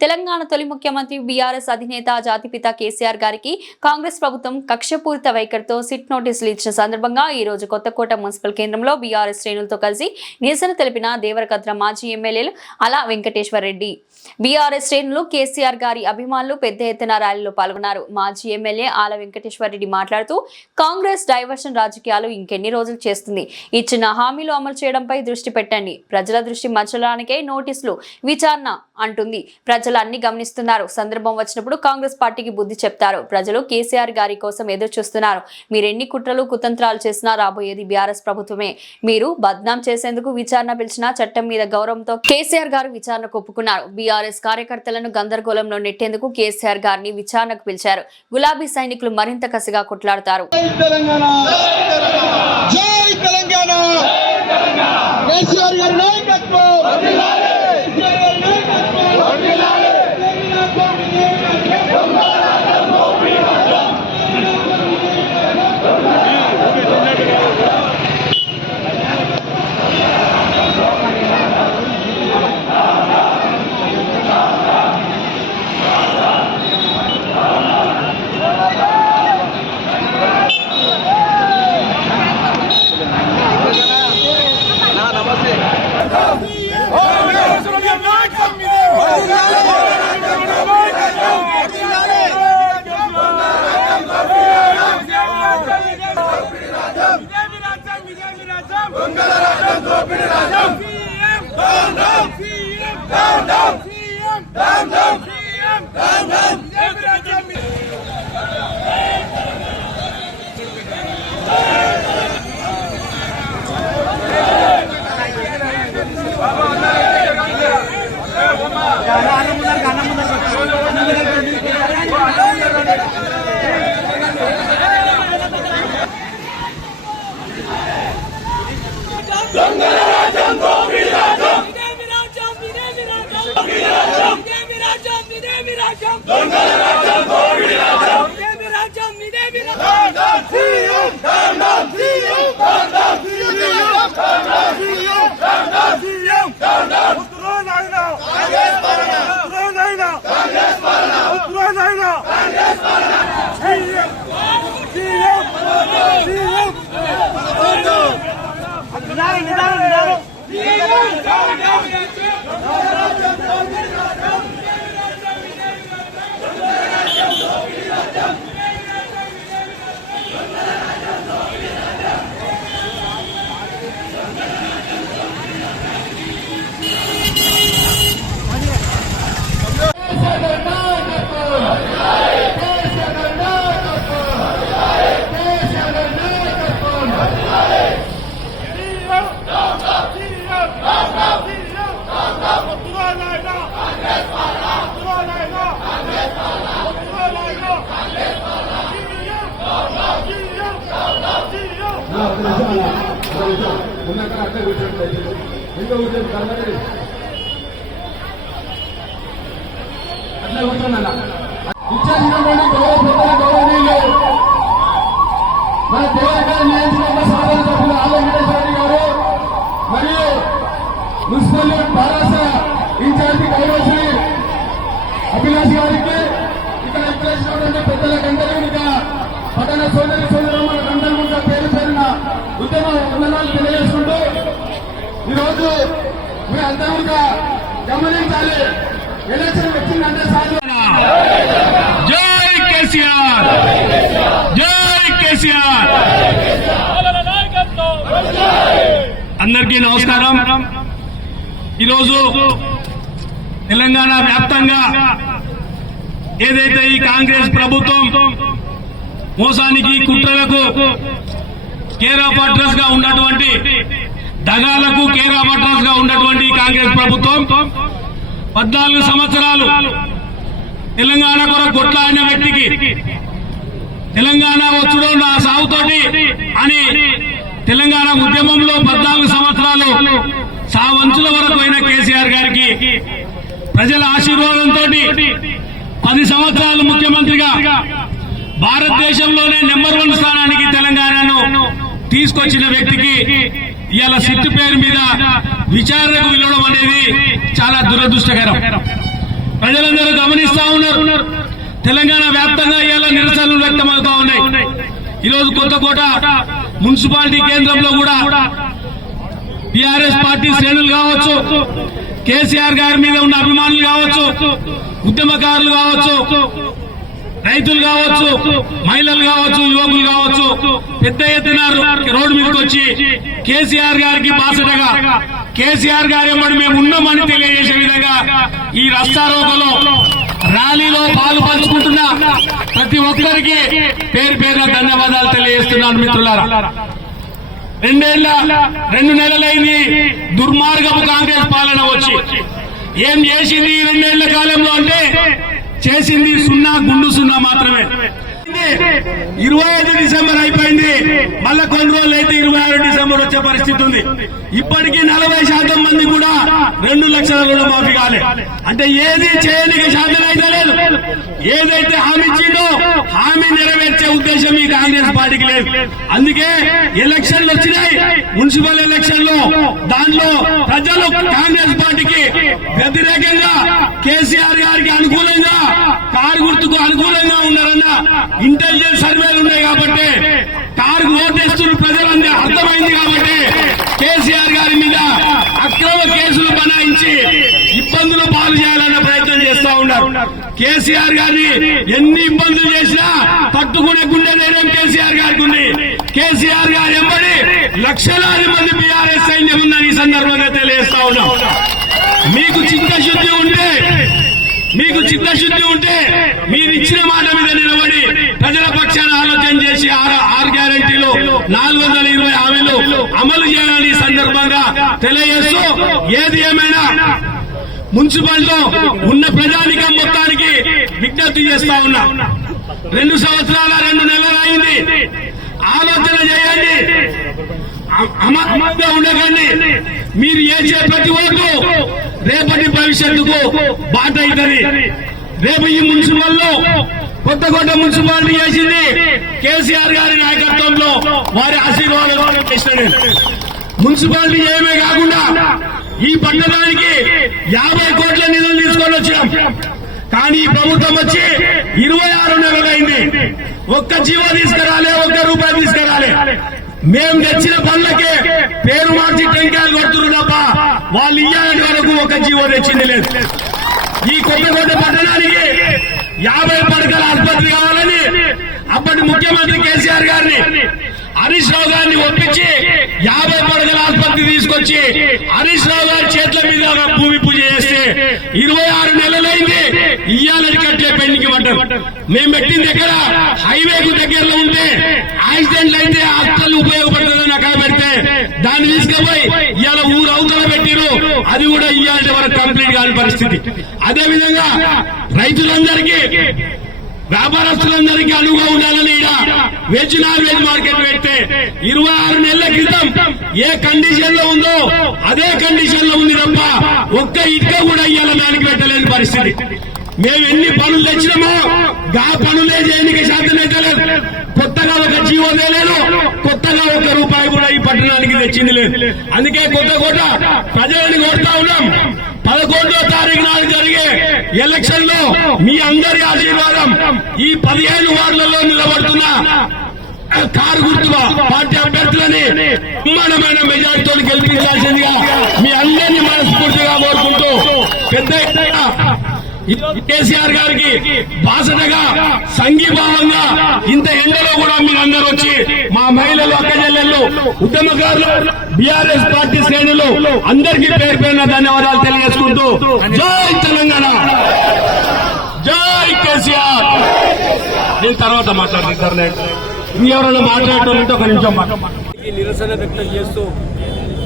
తెలంగాణ తొలి ముఖ్యమంత్రి బీఆర్ఎస్ అధినేత జాతిపిత కేసీఆర్ గారికి కాంగ్రెస్ ప్రభుత్వం కక్షపూరిత వైఖరితో సిట్ నోటీసులు ఇచ్చిన సందర్భంగా ఈ రోజు కొత్తకోట మున్సిపల్ కేంద్రంలో బీఆర్ఎస్ శ్రేణులతో కలిసి నిరసన తెలిపిన దేవరకద్ర మాజీ ఎమ్మెల్యేలు అలా వెంకటేశ్వర్ రెడ్డి. బీఆర్ఎస్ శ్రేణులు కేసీఆర్ గారి అభిమానులు పెద్ద ఎత్తున ర్యాలీలో పాల్గొన్నారు. మాజీ ఎమ్మెల్యే ఆల వెంకటేశ్వర్ రెడ్డి మాట్లాడుతూ కాంగ్రెస్ డైవర్షన్ రాజకీయాలు ఇంకెన్ని రోజులు చేస్తుంది, ఇచ్చిన హామీలు అమలు చేయడంపై దృష్టి పెట్టండి, ప్రజల దృష్టి మరచడానికే నోటీసులు విచారణ అంటుంది, ప్రజలు అన్ని గమనిస్తున్నారు, సందర్భం వచ్చినప్పుడు కాంగ్రెస్ పార్టీకి బుద్ధి చెప్తారు, ప్రజలు కేసీఆర్ గారి కోసం ఎదురు చూస్తున్నారు, మీరెన్ని కుట్రలు కుతంత్రాలు చేసినా రాబోయేది బీఆర్ఎస్ ప్రభుత్వమే, మీరు బద్నాం చేసేందుకు విచారణ పిలిచినా చట్టం మీద గౌరవంతో కేసీఆర్ గారు విచారణకు ఒప్పుకున్నారు. బీఆర్ఎస్ కార్యకర్తలను గందరగోళంలో నెట్టేందుకు కేసీఆర్ గారిని విచారణకు పిలిచారు. గులాబీ సైనికులు మరింత కసిగా కొట్లాడతారు. మున్సిపల్ బారాస ఇన్ఛార్జి కైలాసి అభిలాష్ గారికి ఇక్కడ ఇచ్చేసినటువంటి పెద్దలకందరూ ఇక పట్టణ సోదరి సోదరుల గంటలు కూడా పేరు పేరున ఉద్యమ వందనాలు తెలియజేసుకుంటూ ఈరోజు మీ అంతా కూడా గమనించాలి, ఎలక్షన్ వచ్చిందంటే సాధ్యం. జై కేసీఆర్, జై కేసీఆర్. అందరికీ నమస్కారం. ఈరోజు తెలంగాణ వ్యాప్తంగా ఏదైతే ఈ కాంగ్రెస్ ప్రభుత్వం మోసానికి కుట్రలకు కేర్ ఆఫ్ అడ్రస్ గా ఉన్నటువంటి దగాలకు కేర్ ఆఫ్ అడ్రస్ గా ఉన్నటువంటి కాంగ్రెస్ ప్రభుత్వం 14 సంవత్సరాలు తెలంగాణ కొరకు కొట్లాడిన వ్యక్తికి తెలంగాణ వచ్చుడో నా సాగుతోటి అని తెలంగాణ ఉద్యమంలో 14 సంవత్సరాలు సావంచుల వరకు అయిన కేసీఆర్ గారికి ప్రజల ఆశీర్వాదంతో 10 సంవత్సరాలు ముఖ్యమంత్రిగా భారతదేశంలోనే నెంబర్ 1 స్థానానికి తెలంగాణను తీసుకొచ్చిన వ్యక్తికి ఇవాళ సిట్టు పేరు మీద విచారణకు వెళ్ళడం అనేది చాలా దురదృష్టకరం. ప్రజలందరూ గమనిస్తా ఉన్నారు. తెలంగాణ వ్యాప్తంగా ఇవాళ నిరసనలు వ్యక్తమవుతా ఉన్నాయి. ఈరోజు కొత్తకోట మున్సిపాలిటీ కేంద్రంలో కూడా టీఆర్ఎస్ పార్టీ శ్రేణులు కావచ్చు, కేసీఆర్ గారి మీద ఉన్న అభిమానులు కావచ్చు, ఉద్యమకారులు కావచ్చు, రైతులు కావచ్చు, మహిళలు కావచ్చు, యువకులు కావచ్చు, పెద్ద ఎత్తున రోడ్డు మీదకి వచ్చి కేసీఆర్ గారికి బాసటగా కేసీఆర్ గారి వెంబడి మేము ఉన్నామని తెలియజేసే విధంగా ఈ రాస్తారోకలో ర్యాలీలో పాలు పంచుకుంటున్న ప్రతి ఒక్కరికి పేరు పేరున ధన్యవాదాలు తెలియజేస్తున్నాను మిత్రులారా. 2 నెలలైంది దుర్మార్గపు కాంగ్రెస్ పాలన వచ్చి. ఏం చేసింది 2 నెలల కాలంలో అంటే చేసింది గుండు సున్నా మాత్రమే. 25 డిసెంబర్ అయిపోయింది, మళ్ళా కొన్ని రోజులు అయితే 26 డిసెంబర్ వచ్చే పరిస్థితి ఉంది. ఇప్పటికీ 40% మంది కూడా 2 లక్షల రుణమాఫీ కాలే. అంటే ఏది చేయడానికి శాతం అయితే లేదు. ఏదైతే హామీ ఇచ్చిందో హామీ నెరవేర్చే ఉద్దేశం ఈ కాంగ్రెస్ పార్టీకి లేదు. అందుకే ఎలక్షన్లు వచ్చినాయి, మున్సిపల్ ఎలక్షన్లు, దాంట్లో ప్రజలు కాంగ్రెస్ పార్టీకి వ్యతిరేకంగా కేసీఆర్ గారికి అనుకూలంగా కారు గుర్తుకు అనుకూలంగా ఉన్నారన్న ఇంటెలిజెన్స్ సర్వేలు ఉన్నాయి కాబట్టి కారుకు ఓటేస్తున్న ప్రజలందరూ అర్థమైంది కాబట్టి కేసీఆర్ గారి మీద అక్రమ కేసులు బనాయించి ఇబ్బందులు పాలు చేయాలన్న ప్రయత్నం చేస్తా ఉన్నారు. కేసీఆర్ గారిని ఎన్ని ఇబ్బందులు చేసినా తట్టుకునే గుండె ధైర్యం కేసీఆర్ గారికి ఉంది. కేసీఆర్ గారు ఎంబడి లక్షలాది మంది బీఆర్ఎస్ సైన్యం ఉందని ఈ సందర్భంగా తెలియజేస్తా ఉన్నాం. మీకు చిత్తశుద్ధి ఉంటే మీరు ఇచ్చిన మాట మీద నిలబడి ప్రజల పక్షాన ఆలోచన చేసి 6 గ్యారెంటీలు 420 హామీలు అమలు చేయాలని ఈ సందర్భంగా తెలియజేస్తూ, ఏది ఏమైనా మున్సిపల్లో ఉన్న ప్రజానికం మొత్తానికి విజ్ఞప్తి చేస్తా ఉన్నా. 2 సంవత్సరాల 2 నెలలు అయింది. ఆలోచన చేయండి, అమలుగా ఉండకండి. మీరు చేసే ప్రతి ఓటు రేపటి భవిష్యత్తుకు బాట అవుతుంది. రేపు ఈ మున్సిపల్లో కొత్తకోట మున్సిపాలిటీ చేసింది కేసీఆర్ గారి నాయకత్వంలో, వారి ఆశీర్వాదం చేసిన మున్సిపాలిటీ ఏమే కాకుండా ఈ పట్టణానికి 50 కోట్ల నిధులు తీసుకొని వచ్చాం. కానీ ఈ ప్రభుత్వం వచ్చి 26 నెలలైంది. ఒక్క జీవో తీసుకురాలే, ₹1 తీసుకురాలే. మేము తెచ్చిన పనులకే పేరు మార్చి టెంకాయలు కొడుతున్నారు తప్ప వాళ్ళు ఇయ్యాలని వరకు ఒక జీవో తెచ్చింది లేదు. ఈ కొత్తకోట పట్టణానికి 50 పడకల ఆసుపత్రి కావాలని అప్పటి ముఖ్యమంత్రి కేసీఆర్ గారిని, హరీష్ రావు గారిని ఒప్పించి 50 పడకల ఆసుపత్రి తీసుకొచ్చి హరీష్ రావు గారి చేతుల మీద భూమి పూజ చేస్తే 26 నెలలైంది. ఇయ్యాలని కట్టే పెండింగ్ పడ్డారు. మేము పెట్టింది ఎక్కడ హైవేకు దగ్గరలో ఉంటే యాక్సిడెంట్లు అయితే హాస్పిటల్ ఉపయోగపడుతుందని అక్కడ పెడితే దాన్ని తీసుకుపోయి ఇవాళ ఊరు అవతల పెట్టిరు. అది కూడా ఇయ్యాలంటే వరకు కంప్లీట్ కాని పరిస్థితి. అదేవిధంగా రైతులందరికీ వ్యాపారస్తులందరికీ అనువుగా ఉండాలని వెజ్ నాన్ వెజ్ మార్కెట్ పెడితే 26 నెలల క్రితం ఏ కండిషన్ లో ఉందో అదే కండిషన్ లో ఉంది తప్ప ఒక్క ఇటుక కూడా ఇయ్యాల దానికి పెట్టలేని పరిస్థితి. మేము ఎన్ని పనులు తెచ్చినామో గా పనులే చేయడానికి శాతం ఎక్కలేదు. కొత్తగా ఒక జీవో లేదు, కొత్తగా ₹1 కూడా ఈ పట్టణానికి తెచ్చింది లేదు. అందుకే కొత్తకోట ప్రజలని కోరుతా ఉన్నాం, 11వ తారీఖు నాడు జరిగే ఎలక్షన్ లో మీ అందరి ఆశీర్వాదం ఈ 15 వార్డులలో నిలబడుతున్న కారు గుర్తుగా పార్టీ అభ్యర్థులని బ్రహ్మాండమైన మెజార్టీతో గెలిపించాల్సిందిగా మీ అందరినీ మనస్ఫూర్తిగా కోరుకుంటూ పెద్ద ఎత్తున కేసీఆర్ గారికి బాసటగా సంఘీభావంగా ఇంత ఎండలో కూడా మీరందరూ వచ్చి మా మహిళలు, అక్క చెల్లెళ్ళు, ఉద్యమకారులు, బీఆర్ఎస్ పార్టీ శ్రేణులు అందరికీ పేరు పేరున ధన్యవాదాలు తెలియజేసుకుంటూ జై తెలంగాణ, జై కేసీఆర్. దీని తర్వాత మాట్లాడుతారు. ఇంకెవరైనా మాట్లాడటం ఒక నిమిషం నిరసన వ్యక్తం చేస్తూ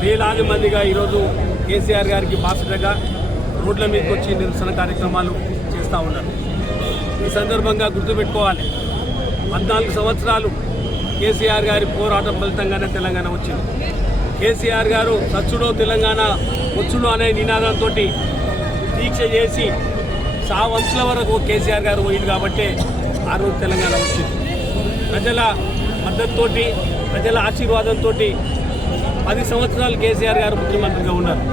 వేలాది మందిగా ఈరోజు కేసీఆర్ గారికి బాసటగా రోడ్ల మీదకి వచ్చి నిరసన కార్యక్రమాలు చేస్తూ ఉన్నారు. ఈ సందర్భంగా గుర్తుపెట్టుకోవాలి, 14 సంవత్సరాలు కేసీఆర్ గారి పోరాటం ఫలితంగానే తెలంగాణ వచ్చింది. కేసీఆర్ గారు సచ్చుడో తెలంగాణ వచ్చుడో అనే నినాదంతో దీక్ష చేసి సావంచుల వరకు కేసీఆర్ గారు పోయింది కాబట్టి ఆ రోజు తెలంగాణ వచ్చింది. ప్రజల మద్దతుతోటి, ప్రజల ఆశీర్వాదంతో 10 సంవత్సరాలు కేసీఆర్ గారు ముఖ్యమంత్రిగా ఉన్నారు.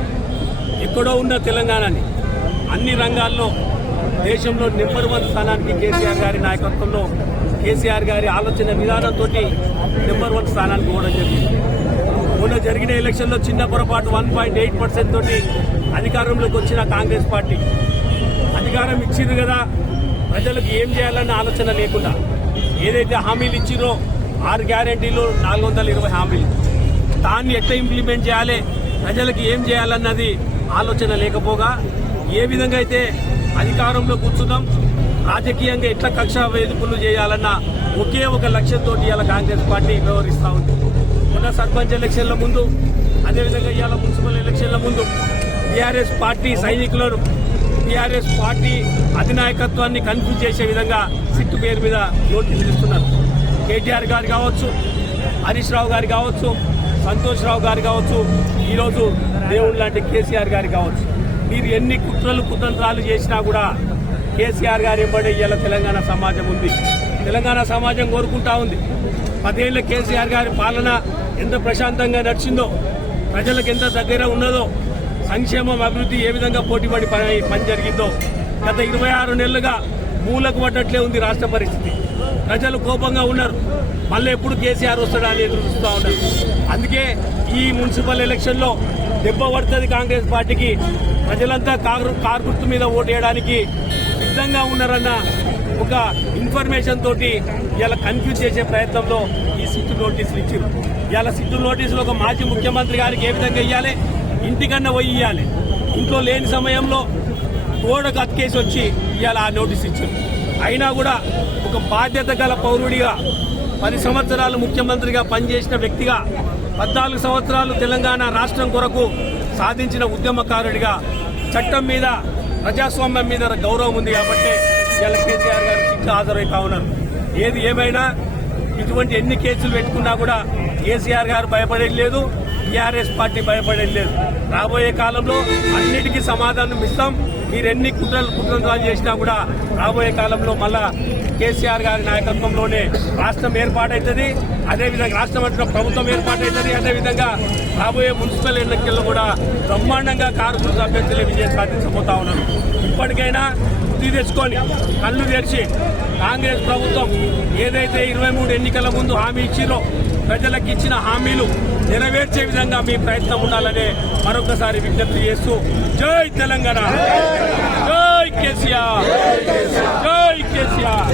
ఎక్కడో ఉన్న తెలంగాణని అన్ని రంగాల్లో దేశంలో నెంబర్ 1 స్థానానికి కేసీఆర్ గారి నాయకత్వంలో కేసీఆర్ గారి ఆలోచన విధానంతో నెంబర్ 1 స్థానానికి పోవడం జరిగింది. మొన్న జరిగిన ఎలక్షన్లో చిన్న పొరపాటు 1.8% తోటి అధికారంలోకి వచ్చిన కాంగ్రెస్ పార్టీ అధికారం ఇచ్చింది కదా, ప్రజలకు ఏం చేయాలన్న ఆలోచన లేకుండా ఏదైతే హామీలు ఇచ్చిరో 6 గ్యారెంటీలు 420 హామీలు దాన్ని ఎట్లా ఇంప్లిమెంట్ చేయాలి, ప్రజలకు ఏం చేయాలన్నది ఆలోచన లేకపోగా ఏ విధంగా అయితే అధికారంలో కూర్చున్నాం రాజకీయంగా ఎట్లా కక్ష వేధింపులు చేయాలన్న ఒకే ఒక లక్ష్యంతో ఇవాళ కాంగ్రెస్ పార్టీ వ్యవహరిస్తూ ఉంది. మొన్న సర్పంచ్ ఎలక్షన్ల ముందు అదేవిధంగా ఇవాళ మున్సిపల్ ఎలక్షన్ల ముందు టీఆర్ఎస్ పార్టీ సైనికులను టీఆర్ఎస్ పార్టీ అధినాయకత్వాన్ని కన్ఫ్యూజ్ చేసే విధంగా సిట్టు పేరు మీద నోటీసులు ఇస్తున్నారు. కేటీఆర్ గారు కావచ్చు, హరీష్ రావు గారు కావచ్చు, సంతోష్ రావు గారు కావచ్చు, ఈరోజు దేవుడు లాంటి కేసీఆర్ గారు కావచ్చు, మీరు ఎన్ని కుతంత్రాలు చేసినా కూడా కేసీఆర్ గారు ఎంబడే ఇవాళ తెలంగాణ సమాజం ఉంది. తెలంగాణ సమాజం కోరుకుంటా ఉంది. 10 ఏళ్ల కేసీఆర్ గారి పాలన ఎంత ప్రశాంతంగా నడిచిందో, ప్రజలకు ఎంత దగ్గర ఉన్నదో, సంక్షేమం అభివృద్ధి ఏ విధంగా పోటీపడి పని జరిగిందో గత 26 నెలలుగా మూలకు పడ్డట్లే ఉంది రాష్ట్ర పరిస్థితి. ప్రజలు కోపంగా ఉన్నారు. మళ్ళీ ఎప్పుడు కేసీఆర్ వస్తాడా అని ఎదురు చూస్తూ ఉన్నారు. అందుకే ఈ మున్సిపల్ ఎలక్షన్లో దెబ్బ పడుతుంది కాంగ్రెస్ పార్టీకి. ప్రజలంతా కారు గుర్తు మీద ఓటేయడానికి సిద్ధంగా ఉన్నారన్న ఒక ఇన్ఫర్మేషన్ తోటి ఇలా కన్ఫ్యూజ్ చేసే ప్రయత్నంలో ఈ సిట్టు నోటీసులు ఇచ్చారు. ఇలా సిట్టు నోటీసులు ఒక మాజీ ముఖ్యమంత్రి గారికి ఏ విధంగా ఇవ్వాలి, ఇంటికన్నా పోయి ఇవ్వాలి. ఇంట్లో లేని సమయంలో గోడకు అతికేసి వచ్చి ఇవాళ ఆ నోటీస్ ఇచ్చారు. అయినా కూడా ఒక బాధ్యత గల పౌరుడిగా 10 సంవత్సరాలు ముఖ్యమంత్రిగా పనిచేసిన వ్యక్తిగా 14 సంవత్సరాలు తెలంగాణ రాష్ట్రం కొరకు సాధించిన ఉద్యమకారుడిగా చట్టం మీద ప్రజాస్వామ్యం మీద గౌరవం ఉంది కాబట్టి ఇవాళ కేసీఆర్ గారు సిట్టు హాజరైతా ఉన్నారు. ఏది ఏమైనా ఇటువంటి ఎన్ని కేసులు పెట్టుకున్నా కూడా కేసీఆర్ గారు భయపడేది లేదు, టీఆర్ఎస్ పార్టీ భయపడేది లేదు. రాబోయే కాలంలో అన్నిటికీ సమాధానం ఇస్తాం. మీరు ఎన్ని కుట్రలు చేసినా కూడా రాబోయే కాలంలో మళ్ళా కేసీఆర్ గారి నాయకత్వంలోనే రాష్ట్రం ఏర్పాటవుతుంది. అదేవిధంగా రాష్ట్రం అంటే ప్రభుత్వం ఏర్పాటవుతుంది. అదేవిధంగా రాబోయే మున్సిపల్ ఎన్నికల్లో కూడా బ్రహ్మాండంగా కాంగ్రెస్ అభ్యర్థులే విజయం సాధించబోతా ఉన్నారు. ఇప్పటికైనా బుద్ధి తెచ్చుకొని కళ్ళు తెరిచి కాంగ్రెస్ ప్రభుత్వం ఏదైతే 23 ఎన్నికల ముందు హామీ ఇచ్చిరో ప్రజలకు ఇచ్చిన హామీలు నెరవేర్చే విధంగా మీ ప్రయత్నం ఉండాలనే మరొకసారి విజ్ఞప్తి చేస్తూ జై తెలంగాణ, జై కేసీఆర్, జై కేసీఆర్.